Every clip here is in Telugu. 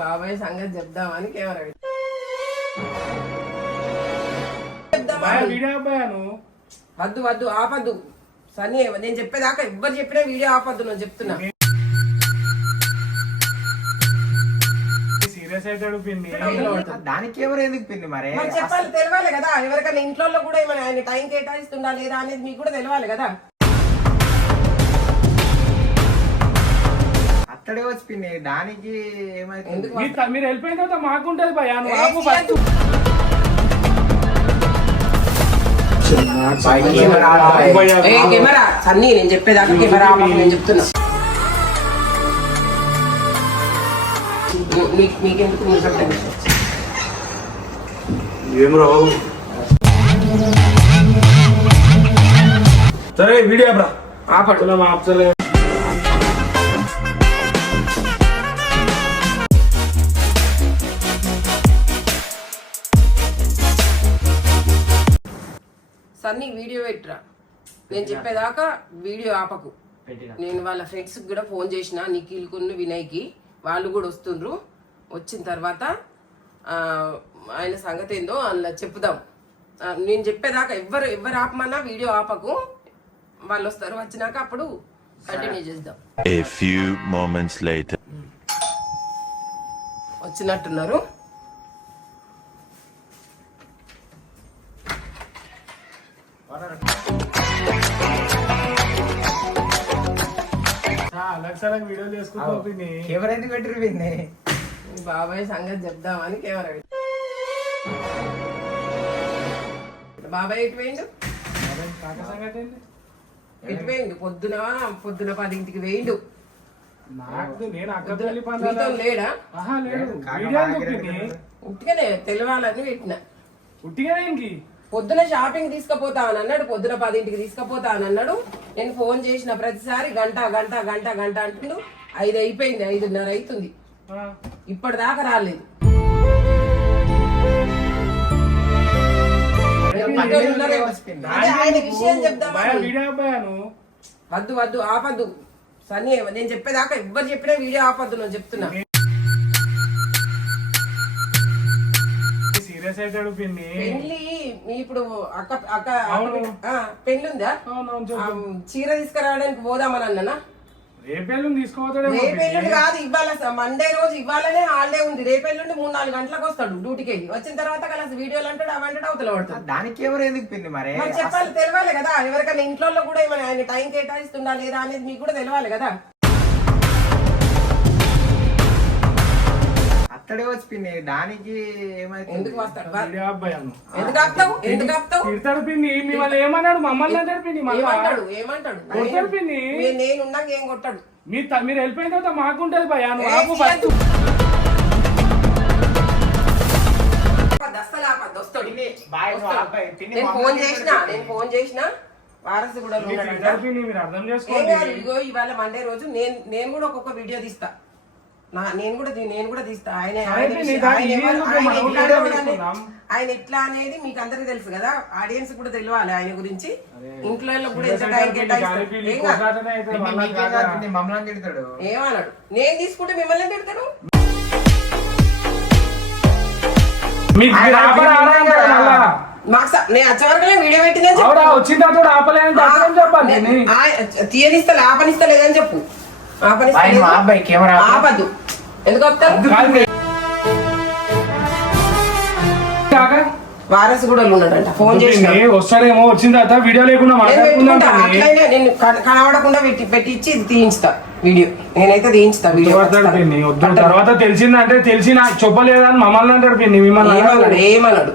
బాబాయ్ సంగతి చెప్దామని కెమెరా వద్దు వద్దు ఆపద్దు సన్నీ, నేను చెప్పేదాకా ఎవ్వరు చెప్పినా వీడియో ఆపద్దు. నేను చెప్తున్నా దానికి ఎవరు ఎందుకు పిండి మరి చెప్పాలి, తెలవాలి కదా. ఎవరికైనా ఇంట్లో కూడా ఏమైనా ఆయన టైం కేటాయిస్తుందా లేదా అనేది మీకు కూడా తెలవాలి కదా. అక్కడే వచ్చి పిండి దానికి ఏమైతే మీరు వెళ్ళిపోయిన తర్వాత మాకుంటది భయ. కెమెరా సన్నీ, నేను చెప్పేదాకా కెమెరా ఆపకు. నేను చెప్తున్నా మీకెందుకు సరే వీడియో ఆపడు. ఆపలే సన్నీ వీడియో పెట్టరా. నేను చెప్పేదాకా వీడియో ఆపకు. నేను వాళ్ళ ఫ్రెండ్స్ కూడా ఫోన్ చేసిన, నిఖిల్కును వినయ్కి. వాళ్ళు కూడా వస్తుండ్రు. వచ్చిన తర్వాత ఆయన సంగతి ఏందో అలా చెప్పుదాం. నేను చెప్పేదాకా ఎవరు ఆపమన్నా వీడియో ఆపకు. వాళ్ళు వస్తారు, వచ్చినాక అప్పుడు కంటిన్యూ చేద్దాం. వచ్చినట్టున్నారు. వీడియో చేసుకుంటూ ఎవరైంది పెట్టిరు పిండి బాబాయ్ సంగతి చెప్దామని కెమెరా బాబాయ్ ఎటు పోయిండు? ఎటు పోయిండు? పొద్దున 10ంటికి వేయిండు. మీతో లేడా? ఉట్టిగానే తెలవాలని పెట్టిన. పొద్దున షాపింగ్ తీసుకుపోతా అని అన్నాడు. పొద్దున 10ంటికి తీసుకుపోతా అని అన్నాడు. నేను ఫోన్ చేసిన ప్రతిసారి గంట గంట గంట గంట అంటుండు. 5 అయిపోయింది, 5:30 అవుతుంది. ఇప్పటిదాకా రాలేదు. ఆయన విషయం చెప్దామని. వద్దు వద్దు ఆపద్దు సన్నీ, నేను చెప్పేదాకా ఎవ్వరు చెప్పినా వీడియో ఆపద్దు. నేను చెప్తున్నా పెళ్లి ఇప్పుడు అక్క పెళ్లి ఉందా? చీర తీసుకురావడానికి పోదామని అన్నా. రేపెల్లుండి తీసుకోవద్దు. రేపెల్లుండి కాదు, ఇవాళ మండే రోజు. ఇవాళనే హాలిడే ఉంది. రేపెల్లుండి 3-4 గంటలకు వస్తాడు డ్యూటీకి వెళ్ళి. వచ్చిన తర్వాత కలిసి వీడియోలు అంటాడు, అవంటాడు, అవతల పడతాడు. దానికి ఎవరు ఎందుకు పిండి మరి చెప్పాలి, తెలవాలి కదా. ఎవరికైనా ఇంట్లో కూడా ఏమైనా ఆయన టైం కేటాయిస్తుందా లేదా అనేది మీకు కూడా తెలవాలి కదా. అక్కడే వచ్చి పిండి దానికి ఏమైతే ఎందుకు వస్తాడు? ఏమన్నాడు? మమ్మల్ని ఏమంటాడు? ఏమంటాడు? నేనున్నాక ఏం కొట్టాడు. మీరు వెళ్ళిపోయిన తర్వాత మాకుంటది భయ. నేను ఫోన్ చేసిన వారసు కూడా అర్థం చేసుకోండి. ఇగో ఇవాళ మండే రోజు నేను కూడా ఒక్కొక్క వీడియో తీస్తా. నేను కూడా తీస్తా. ఆయన ఎట్లా అనేది మీకు అందరికి తెలుసు కదా. ఆడియన్స్ కూడా తెలియాలి ఆయన గురించి. ఇంట్లో కూడా ఎంత టైం కేటాయిస్తాడు. మమ్మల్ని తిడతాడు. ఏమన్నాడు? నేను తీసుకుంటే మిమ్మల్ని తిడతాడు. నేను వచ్చే వరకు వీడియో పెట్టిందని తీయనిస్తా, ఆపనిస్తా లేదని చెప్పు. ఆపద్దు. ఎందుకు వారసు కూడా ఉన్నాడంట. ఫోన్ చేసి వస్తాడేమో. వచ్చిన తర్వాత వీడియో లేకుండా అట్లయినా నేను కనబడకుండా పెట్టించి ఇది తీయించుతా వీడియో. నేనైతే తీయించుతా వీడియో. తర్వాత తెలిసిందంటే తెలిసి నాకు చెప్పలేదని మమ్మల్ని అంటాడు పిండి. మిమ్మల్ని ఏమన్నాడు?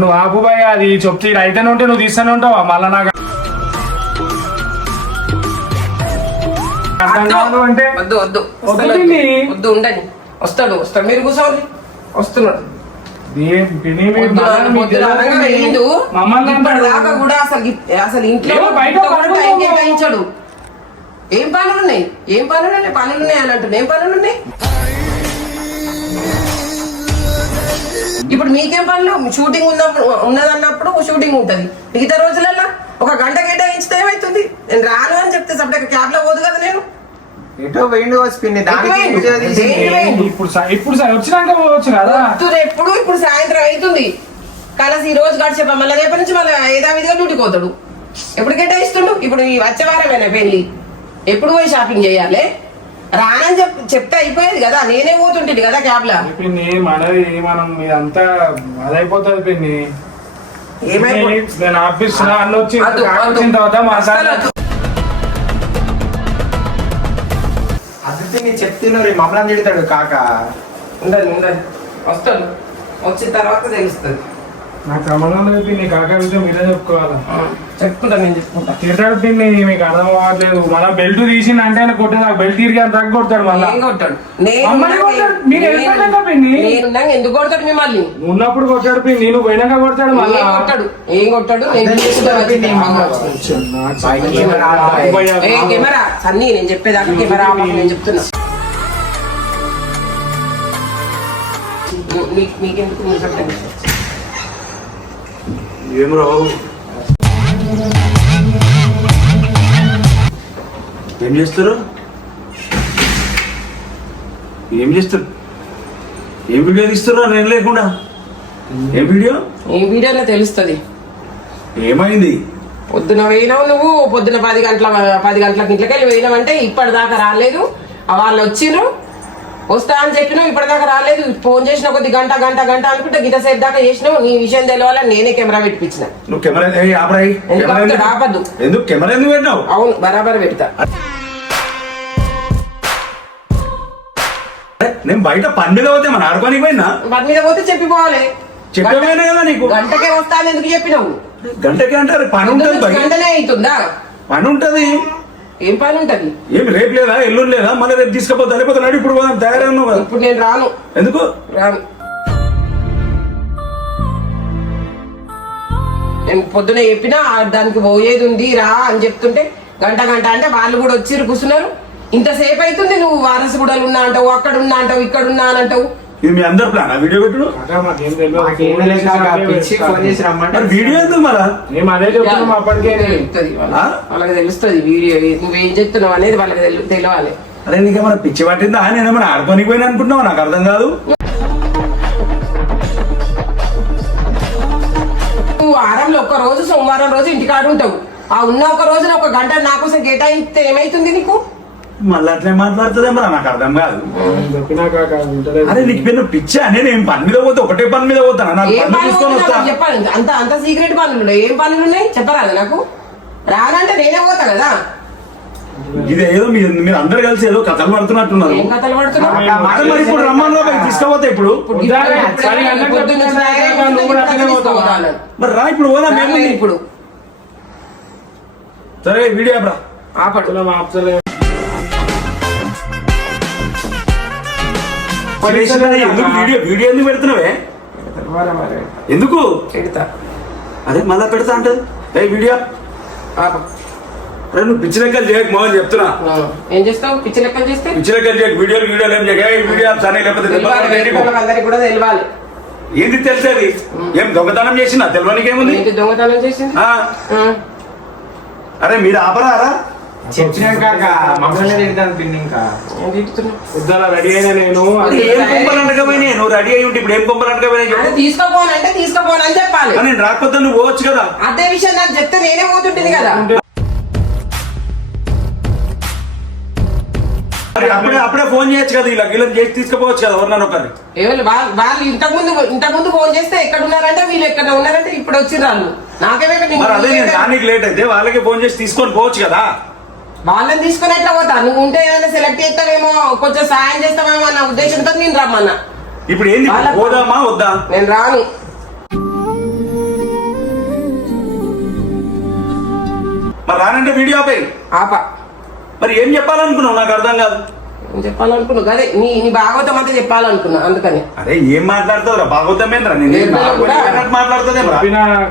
నువ్వు ఆపు బాయ్, అది చెప్తే అయితేనే ఉంటే నువ్వు తీస్తూనే ఉంటావా మళ్ళా? నాకు అంటే వద్దు వద్దు వద్దు ఉండని. వస్తాడు మీరు కూర్చోండి. వస్తున్నాడు. దాకా కూడా అసలు ఇంట్లో టైం కేటాయించాడు. ఏం పనులున్నాయి అని అంటున్నా. ఏం పనులున్నాయి? ఇప్పుడు మీకేం పనులు? షూటింగ్ ఉన్నదన్నప్పుడు షూటింగ్ ఉంటది. మిగతా రోజులలో 1 గంట కేటాయించితే ఏమైతుంది? నేను రాను అని చెప్తే సపరేట్ క్యాబ్ లో పోదు కదా. నేను ఎటో పోయిండు కావచ్చు పిన్ని దానికి ఎటు వీడియో పోయిండు? తీసి దేనికి? ఇప్పుడు వచ్చినాక పోవచ్చు కదా. పొద్దున ఇప్పుడు సాయంత్రం అవుతుంది కలసి ఈ రోజు గడిచే మళ్ళీ రేపటి నుంచి మళ్ళీ యథావిధిగా డ్యూటీకి పోతాడు. ఎప్పుడు కేటాయిస్తుండు? ఇప్పుడు ఈ వచ్చే వారమేనా పెళ్లి? ఎప్పుడు పోయి షాపింగ్ చేయాలి? రానని చెప్తే అయిపోయేది కదా, నేనే పోతుంటుంది కదా క్యాబ్ లా. పిన్ని మనది మనం ఇదంతా అదైపోతుంది పిన్ని. నేను ఆపిస్తున్నా అన్న వచ్చిన తర్వాత మాట్లాడాలి. అది పిన్ని చెప్తున్నారు మమ్మల్ని తిడతాడు కాక. ఉండదు వస్తాడు, వచ్చిన తర్వాత తెలుస్తుంది. నాకు సంబంధం లేదు పిన్ని, కాక విషయం మీరే చెప్పుకోవాలి. చెప్పుకుంటా, నేను చెప్పుకుంటా. తిడతాడు పిన్ని, మీకు అర్థం అవ్వట్లేదు. మన బెల్ట్ తీసింది అంటే ఆయన కొట్టే నాకు బెల్ట్ తిరిగి అంత కొడతాడు మళ్ళీ. ఏం కొట్టాడు? మమ్మల్ని కొడతాడు. మీరు ఎందుకంటే పిన్ని నేనున్నాక ఎందుకు కొడతాడు మిమ్మల్ని? ఉన్నప్పుడు కొట్టాడు పిన్ని, నువ్వు పోయినాక కొడతాడు మళ్ళీ. ఏం కొట్టాడు? నేను కెమెరా సన్నీ, నేను చెప్పేదాకా కెమెరా నేను చెప్తున్నా. మీకెందుకు మీరు చెప్పండి. ఏం రావు ఏం చేస్తారు ఏం చేస్తారు ఏం వీడియో తీస్తారో నేను లేకుండా? ఏం వీడియో? ఈ వీడియోలో తెలుస్తుంది. ఏమైంది? పొద్దున పోయినావు నువ్వు, పొద్దున 10 గంటలకు ఇంట్లోకెళ్ళి పోయినావంటే ఇప్పటిదాకా రాలేదు. వాళ్ళు వచ్చిండ్రు, వస్తా అని చెప్పినావు, ఇప్పటిదాకా రాలేదు. ఫోన్ చేసిన కొద్ది గంట అనుకుంటే గంట సేపు దాకా చేసినావు. నీ విషయం తెలవాలని నేనే కెమెరా పెట్టించిన. నువ్వు కెమెరా ఆపద్దు. ఎందుకు కెమెరా ఎందుకు పెట్టినావు? అవును, బరాబర్ పెడతా. నేను బయట పని మీద పోతే మన ఆడుకోనికి పోయినా. పని మీద పోతే చెప్పిపోవాలి. చెప్పేమైనా కదా నీకు. గంటకే వస్తా అని ఎందుకు చెప్పినావు? గంటకే అంటారు పని ఉంటుంది, గంటనే అవుతుందా? పని ఉంటది. ఏం పని ఉంటది? ఏమి రేపు లేదా ఎల్లుండి లేదా? మళ్ళీ రేపు తీసుకుపోతా, లేకపోతే నడు ఇప్పుడు పోదాం, తయారై ఉన్నావు కదా. ఇప్పుడు నేను రాను. ఎందుకు రాను? నేను పొద్దున చెప్పినా దానికి పోయేది ఉంది రా అని చెప్తుంటే గంట అంటే వాళ్ళు కూడా వచ్చి కూర్చున్నారు. ఇంతసేపు అవుతుంది. నువ్వు వారసుగూడలు ఉన్నా అంటావు, అక్కడ ఉన్నా అంటావు, ఇక్కడ ఉన్నా అని అంటావు. ఇది మీ అందరు ప్లాన్ వీడియో పెట్టుడు? మాకేం తెలియదు. ఫోన్ చేసి రమ్మంటే వీడియో ఎందుకు మళ్ళా? మేము అదే చెప్తున్నాం అప్పటికే. వాళ్ళకి తెలుస్తుంది వీడియో నువ్వేం చెప్తున్నావు అనేది వాళ్ళకి తెలియాలి. అరే నీకేమైనా పిచ్చి పట్టిందా? నేనేమైనా ఆడుకోనికి పోయినా అనుకుంటున్నావు? నాకు అర్థం కాదు. నువ్వు వారంలో ఒక్క రోజు సోమవారం రోజు ఇంటికాడు ఉంటావు. ఆ ఉన్న ఒక రోజున ఒక గంట నా కోసం కేటాయిస్తే ఏమైతుంది నీకు? మళ్ళీ అట్లే మాట్లాడుతుందేమో నాకు అర్థం కాదు. అరే నీకు పెన్ను పిచ్చా? నేను పని మీద పోతే ఒకటే పని మీద పోతాను. నాకు ఏం పనులు పనులు తీసుకొని ఉన్నాయి వస్తా. నాకు చెప్పాలి. అంత సీక్రెట్ పనులు ఉన్నాయి. ఏం పనులు ఉన్నాయి చెప్పరాదు నాకు? రానంటే నేనే పోతా కదా. ఇది ఏదో మీరు అందరు కలిసి ఏదో కథలు పడుతున్నట్టున్నారు. ఏం కథలు పడుతున్నావు? అరే మరి ఇప్పుడు రమ్మన్నా తీసుకుపోతే ఇప్పుడు మరి రా ఇప్పుడు పోదా మేము ఇప్పుడు సరే వీడియో బ్రా ఆపట్ల ఆపుతలే. ఎందుకు వీడియో ఎందుకు పెడుతున్నావే? ఎందుకు పెడతా. అదే మళ్ళా పెడతా అంటది వీడియో. అరే నువ్వు పిచ్చి లెక్కలు చేయకు మోహన్ చెప్తున్నా. ఏం చేస్తావు? పిచ్చి లెక్కలు చేస్తే పిచ్చి లెక్కలు చేయకు. వీడియోలు ఏం చేయకు. వీడియో సరే లేకపోతే అందరికి కూడా తెలియాలి. ఏంది తెలిసేది? ఏం దొంగతనం చేసినా తెలియనికి ఏముంది? ఏంటి దొంగతనం చేసింది? అరే మీరు ఆపరారా? చెప్పినాక మమ్మల్ని తిడతాను పిన్ని. ఇంకా పొద్దున రెడీ అయినా నేను. ఏం పంపాలంటకపోయినా నువ్వు రెడీ అయి ఉంటే ఇప్పుడు ఏం పంపాలంటకపోయినా తీసుకోపోనంటే తీసుకోపోనని చెప్పాలి. నేను రాకపోతే నువ్వు పోవచ్చు కదా. అదే విషయం నాకు చెప్తే నేనే పోతుంటుంది కదా. అప్పుడే ఫోన్ చేయొచ్చు కదా. ఇలా వీళ్ళని చేసి తీసుకుపోవచ్చు కదా ఎవరినైనా ఒకరిని. వాళ్ళు ఇంతకు ముందు ఫోన్ చేస్తే ఎక్కడ ఉన్నారంటే వీళ్ళు ఎక్కడ ఉన్నారంటే ఇప్పుడు వచ్చిర్రు వాళ్ళు. మరి అదే నేను దానికి లేట్ అయితే వాళ్ళకి ఫోన్ చేసి తీసుకొని పోవచ్చు కదా. వాళ్ళని తీసుకుని ఎట్లా పోతా? నువ్వు ఉంటే ఏమైనా సెలెక్ట్ చేస్తావేమో, కొంచెం సాయం చేస్తావేమో అన్న ఉద్దేశంతో నేను రమ్మన్నా. ఇప్పుడు ఏంది? పోదామా వద్దా? నేను రాను. మరి రానంటే వీడియో ఆపై ఆప. మరి ఏం చెప్పాలనుకున్నావు? నాకు అర్థం కాదు. చెప్పాలనుకున్నావు అదే నీ భాగవతం అంతా చెప్పాలనుకున్నా అందుకని. అరే ఏం మాట్లాడుతావురా? భాగవతం ఏంద్రా? మాట్లాడుతుంది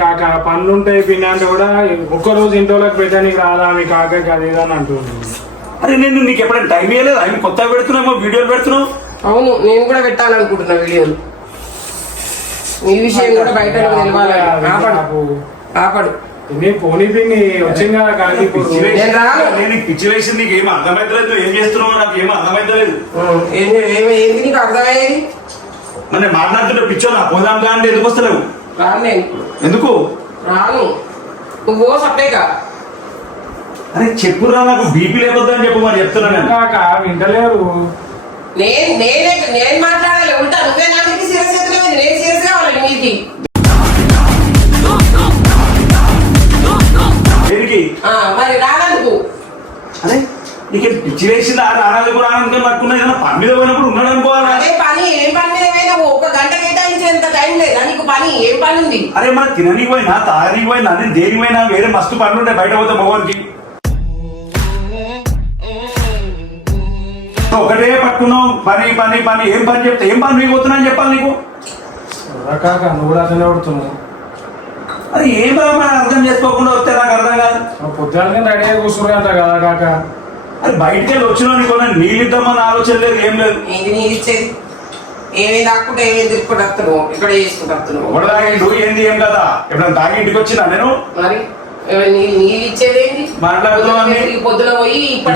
కాక పనులు ఉంటాయి పిన్న అంటే కూడా ఒక్కరోజు ఇంట్లోకి పెట్టడానికి రాదా మీ కాకకి అది అని అంటుంది. అరే నేను నీకు ఎప్పుడైనా టైం ఇవ్వలేదు? ఆయన కొత్తగా పెడుతున్నామో వీడియోలు పెడుతున్నావు. అవును, నేను కూడా పెట్టాలనుకుంటున్నా వీడియోలు. ఈ విషయం కూడా బయట తెలియాలి. ఆపడు పిన్ని పోనీ పిన్ని వచ్చింది కదా కానీ ఇప్పుడు నేను రాను. నేను పిచ్చి వేసింది నీకు ఏం అర్థమైతలేదు, ఏం చేస్తున్నావు నాకు ఏం అర్థమైతలేదు. ఏంది నీకు అర్థమయ్యేది? మరి నేను మాట్లాడుతుంటే పిచ్చో నా పోదాం అంటే ఎందుకు వస్తలేవు? రాను నేను, ఎందుకు రాను. నువ్వు సపరేగా అరే చెప్పురా, నాకు బీపీ లేకొద్దని చెప్పు మరి చెప్తున్నా నేను. కాక వింటలేరు. నేను మాట్లాడాలి ఉంటా. నువ్వే నా దగ్గరికి సీరియస్ అవుతున్నావు. నేను సీరియస్ కావాలి నీకు. దేనికి? మరి రానందుకు అరే నీకు పిచ్చి వేసింది ఆ రానాలకు రానందుకు పట్టుకున్నా ఏదైనా పని మీద పోయినప్పుడు ఉన్నాడు అనుకోవాలా? అదే పని. ఏం పని మీద పోయినావు? ఒక గంట కేటాయించేంత టైం లేదా నీకు? పని ఏం పని ఉంది? అరే మన తిననికి పోయినా తాగనికి పోయినా నేను దేనికి పోయినా వేరే మస్తు పనులు ఉంటాయి బయట పోతే మగవానికి. ఒకటే పట్టుకున్నావు పని పని పని. ఏం పని చెప్తే ఏం పని మీకు పోతున్నా అని చెప్పాలి నీకు. కాక నువ్వు కూడా అట్లనే పడుతున్నావు. అది ఏం బాబు అర్థం చేసుకోకుండా వస్తే నాకు అర్థం కాదు. పొద్దున్న రెడీ అయి కూర్చుంటా కదా కాక. అది బయటికి వెళ్ళి వచ్చిన నీళ్ళు ఇద్దామని ఆలోచన లేదు, ఏం లేదు. ఏంది నీరు ఇచ్చేది? ఏమేమి దాక్కుంటే ఏమేమి తిరుక్కుంటూ వస్తున్నావు? ఇక్కడ చేసుకుంటూ వస్తున్నావు. ఒకటి తాగిండు ఏంది ఏం కదా. ఎప్పుడైనా తాగి ఇంటికి వచ్చినా నేను మరి నీళ్ళు ఇచ్చేది ఏంటి? మాట్లాడుతున్నాను. పొద్దున పోయి ఇప్పుడు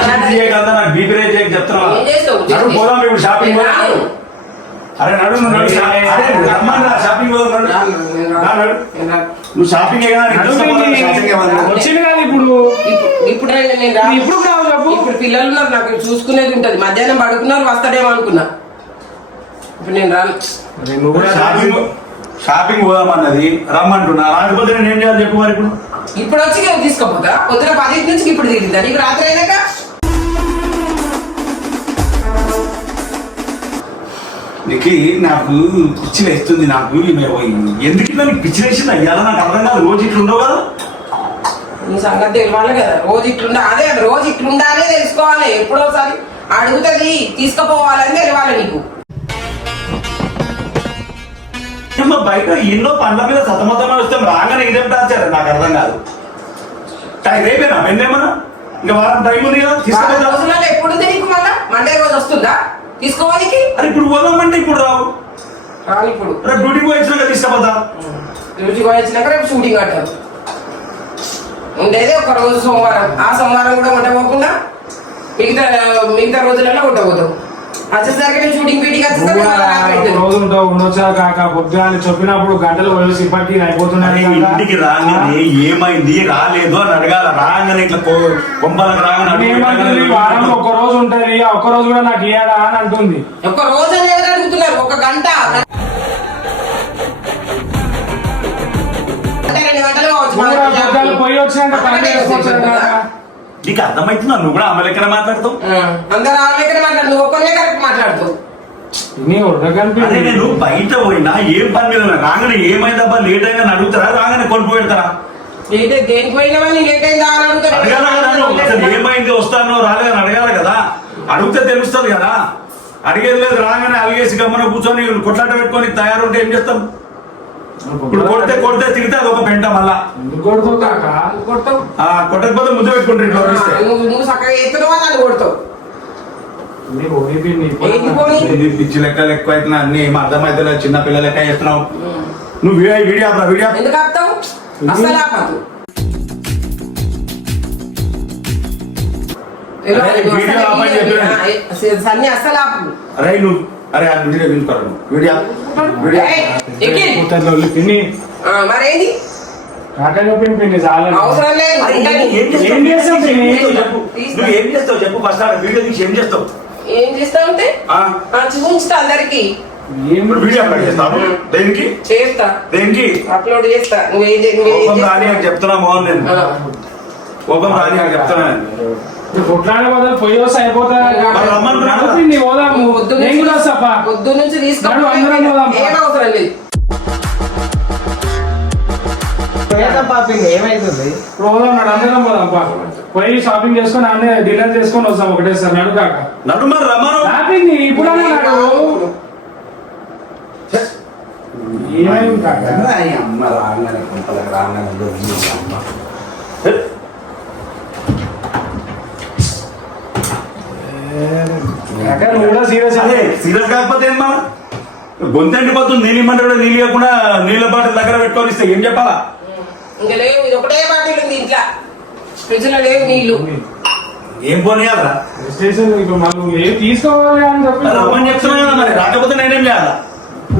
కదా నాకు బీపీ రేజ్ చెప్తున్నా. ఏం చేస్తావు? నడు పోదాం ఇప్పుడు షాపింగ్ పోదాం. అరే నడు నువ్వు నడు. అరే రమ్మన్నా షాపింగ్ పోదాం నడు. నడు నువ్వు షాపింగ్ వచ్చింది కదా ఇప్పుడు. ఇప్పుడు నేను రా. ఇప్పుడు కావు చెప్పు. ఇప్పుడు పిల్లలు ఉన్నారు, నాకు చూసుకునేది ఉంటది. మధ్యాహ్నం పడుకున్నారు, వస్తాడేమో అనుకున్నా. ఇప్పుడు నేను రాను. నువ్వు కూడా షాపింగ్ పోదామన్నది రమ్మంటున్నా. రాకపోతే నేను ఏం చేయాలి చెప్పు మరి ఇప్పుడు. ఇప్పుడు వచ్చి తీసుకోపోతా. పొద్దున 10 నుంచి ఇప్పుడు తీరిందా నీకు? రాత్రి అయినాక నీకు నాకు పిచ్చి వేస్తుంది. నాకు ఎందుకు ఇట్లా నీకు పిచ్చి వేసింది అయ్యాలా నాకు అర్థం కాదు. రోజు ఇట్లా ఉండవు కదా. నీ సంగతి తెలియాలి కదా. రోజు ఇట్లుండా అదే రోజు ఇట్లుండాలే తెలుసుకోవాలి. ఎప్పుడోసారి అడుగుతుంది తీసుకుపోవాలని తెలియాలి నీకు. బయట ఎన్నో పండ్ల మీద సతమతమని వస్తే రాగానే ఇదేం టార్చర్ నాకు అర్థం కాదు. రేపేనా పెళ్ళేమన్నా ఇంకా వారం టైం ఉంది కదా తీసుకుపోతా. ఎప్పుడు ఉంది నీకు? మళ్ళా మండే రోజు వస్తుందా తీసుకోవానికి? అరే ఇప్పుడు పోదామంటే ఇప్పుడు రావు. రాను ఇప్పుడు. రేపు డ్యూటీకి పోయించినాక తీసుకుపోతా. డ్యూటీకి వచ్చినాక రేపు షూటింగ్ అంటారు. ఉండేది ఒక రోజు సోమవారం. ఆ సోమవారం కూడా ఉండబోకుండా మిగతా రోజులలో ఉండబోతావు. వచ్చేసరికి నేను షూటింగ్ మీటింగ్ రోజు ఉంటావు ఉండొచ్చా కాక. పొద్దున చెప్పినప్పుడు గంటలు వదిలేసి ఇప్పటికి అయిపోతున్నాయి. ఇంటికి రాగానే ఏమైంది రాలేదు అని అడగాల. రాగానే ఇట్లా బొమ్మలకు రాగానే వారంలో ఒక్క రోజు ఉంటది. ఆ ఒక్క రోజు కూడా నాకు ఇయ్యాడా అని అంటుంది. ఒక రోజు అనేది అడుగుతున్నారు. ఒక గంట 2 గంటలు పోయి వచ్చినాక పని చేసుకోవచ్చు. నీకు అర్థమవుతుందా? నువ్వు కూడా ఆమె లెక్కన మాట్లాడతావు. అందరూ ఆమె లెక్కన మాట్లాడు. నువ్వు ఒక్కనే కరెక్ట్ మాట్లాడుతావు. నేను బయట పోయినా ఏం పని మీద రాగానే ఏమైందబ్బా లేట్ అయినా అడుగుతారా? రాగానే కొనుక్కు పెడతారా? దేనికి పోయినామని లేట్ అయిందా అని అడుగుతారు. ఏమైంది వస్తానో రాలేదని అడగాలి కదా. అడిగితే తెలుస్తుంది కదా. అడిగేది లేదు. రాగానే అలిగేసి గమ్మన కూర్చొని కొట్లాట పెట్టుకొని తయారుంటే ఏం చేస్తాం? ఇప్పుడు కొడితే తిరిగితే అది ఒక పెంట. మళ్ళా కొట్టకపోతే ముద్దు పెట్టుకుంటారు. నువ్వు చక్కగా ఎత్తున్నావా నన్ను కొడతావు. పిచ్చి లెక్కలు ఎక్కువ అవుతున్నా. అన్ని ఏం అర్థమైతే చిన్న పిల్లలు లెక్క చేస్తున్నావు నువ్వు. వీడియో ఎందుకు ఆపుతావు? అసలు ఆపదు. సన్ని అసలు ఆపు. అరే నువ్వు అరే ఆ వీడియో వినుకోరు. వీడియో మరేంది అవసరం లేదు. నువ్వు ఏం చేస్తావు చెప్పు ఫస్ట్. వీడియో తీసి ఏం చేస్తావు? ఏం చేస్తావంటే చూపిస్తా అందరికి. వీడియో అప్లోడ్ చేస్తాను. దేనికి చేస్తా? దేనికి అప్లోడ్ చేస్తా. కోపం రాని అని చెప్తున్నా మోహన్. నేను కోపం రాని అని చెప్తున్నాను. కొట్లాడే బదులు పోయి వస్తే అయిపోతుంది. పొద్దు నుంచి తీసుకోవడం ఏం అవసరం లేదు. ఏమైతుంది? అందరం పోదాం. పోయి షాపింగ్ చేసుకొని అన్నీ డిన్నర్ చేసుకొని వస్తాం ఒకటేసారి. నడు కాక నడు మరి రమ్మను. షాపింగ్ ఇప్పుడు ఏమైంది కాక? అమ్మ రాగానే కొంతలకు రాగానే నువ్వు కూడా సీరియస్. సీరియస్ కాకపోతే ఏమా గొంతు ఎండిపోతుంది. నీళ్ళు ఇమ్మంటే నీళ్ళు ఇవ్వకుండా నీళ్ళ బాటిల్ దగ్గర పెట్టుకొని ఇస్తే ఏం చెప్పాలా? ఇంకా లేవు, ఇది ఒకటే బాటిల్ ఉంది ఇంట్లో, ఫ్రిడ్జ్ లో లేవు నీళ్లు. ఏం పోనీయాలరా స్టేషన్ ఇప్పుడు మనం ఏం తీసుకోవాలి అని చెప్పి రమ్మని చెప్తున్నా కదా మరి, రాకపోతే నేనేం చేయాలా?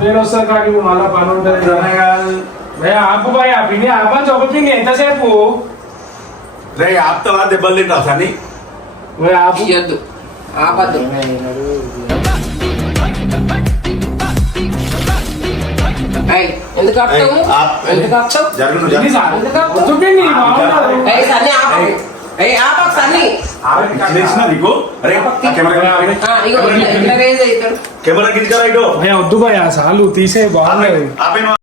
నేను వస్తాను కానీ మళ్ళా పని ఉంటుంది. ఆపు బాయ్, ఆ పిండి ఆపని చెప్పి ఎంతసేపు రే ఆపుతావా దెబ్బలు తింటావు సని? ఆపు. ఇయ్యొద్దు, ఆపద్దు. ఏయ్, ఎందుకు ఆపుతావు? ఎందుకు ఆపుతావు? జరుగును ఇది సార్. ఎందుకు ఆపుతావు? చూపిండి, బాగుంటుంది. ఏయ్ సన్నీ ఆపకు. ఏయ్ ఆపకు సన్నీ. చేసిన నీకు అరే కెమెరా ఇగో ఇట్లా రేజ్ అవుతాడు. కెమెరా కిందికి రా ఇటు. వద్దు భయ చాలు తీసే బాగుండదు. ఆపేను